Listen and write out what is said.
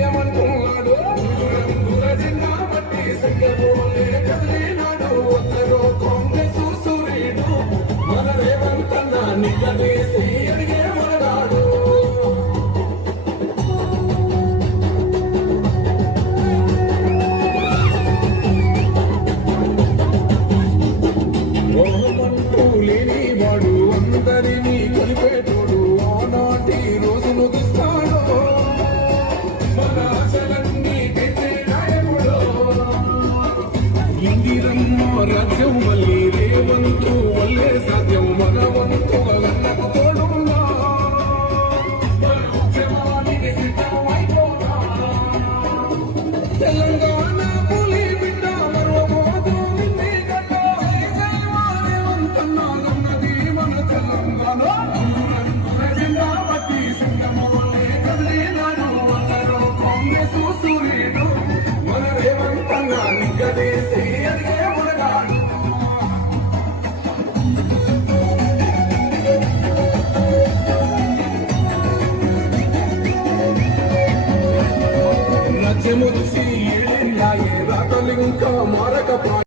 ఏమంటున్నాడు జెండా బట్టి సంగమోలే కదిలినాడు ఒక్కరో కాంగ్రెస్ సూర్యుడు మన రేవంతన్న నిగ్గదీసి అడిగే మనగాడు ఓమంటూ లేని వాడు అందరినీ కలిపేటోడు ఆనాటి రోజు ముగిస్తాడు మన ఆశలన్నీ తెచ్చే నాయకుడు ఇందిరమ్మ రాజ్యం మళ్ళీ రేవంతు వల్లే సాధ్యం మన వంతు అన్నకు తోడున్నా మన ఉద్యమానికి సిద్ధం అయిపోతా తెలంగాణ పులి బిడ్డ మరవబోదు నిన్నే గడ్డ రేవంతన్నాగన్నది మన తెలంగాణ జెండా బట్టి సింగమోలే కదిలినాడు అందరూ కాంగ్రెస్ సూర్యుడు మన రేవంతన్న నిగ్గదీసి అడిగే మనగాడు రాజ్యము చూసి ఏళ్ళాయే రాకలింకా మారక